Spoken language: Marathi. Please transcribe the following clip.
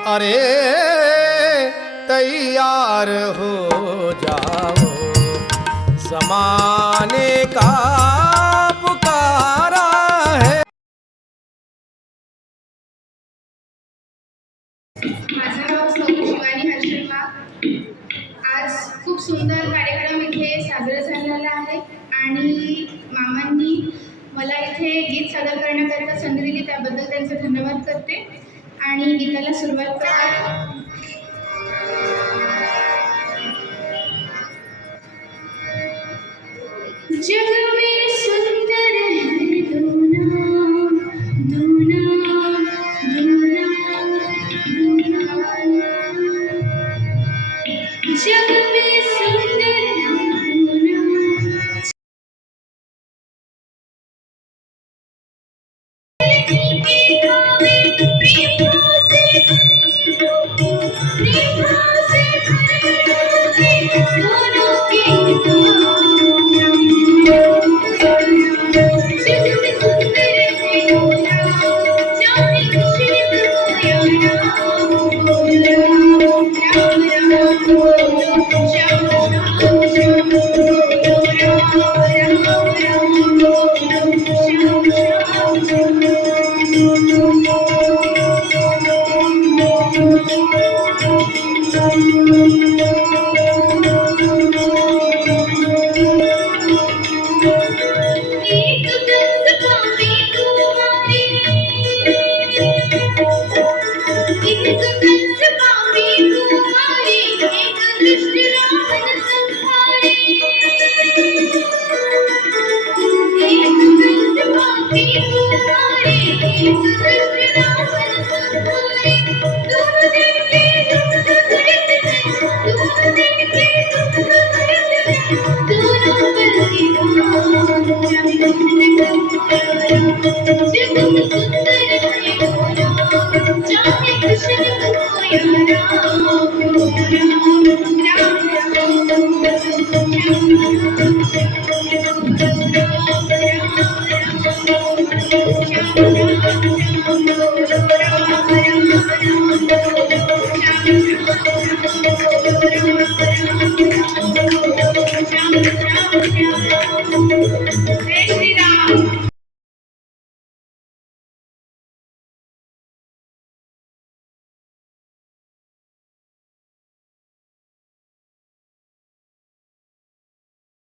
अरे तैयार हो जाओ, ज़माने का पुकारा है। माझं नाव शिवानी हर्षमा। आज खूप सुंदर कार्यक्रम इथे साजरा झालेला आहे आणि मामांनी मला इथे गीत सादर करण्याकरता संधी दिली, त्याबद्दल त्यांचे धन्यवाद करते आणि गीताला सुरुवात करते। जग में सुंदर है दूना दूना दूना दूना, जग में सुंदर है दूना। एक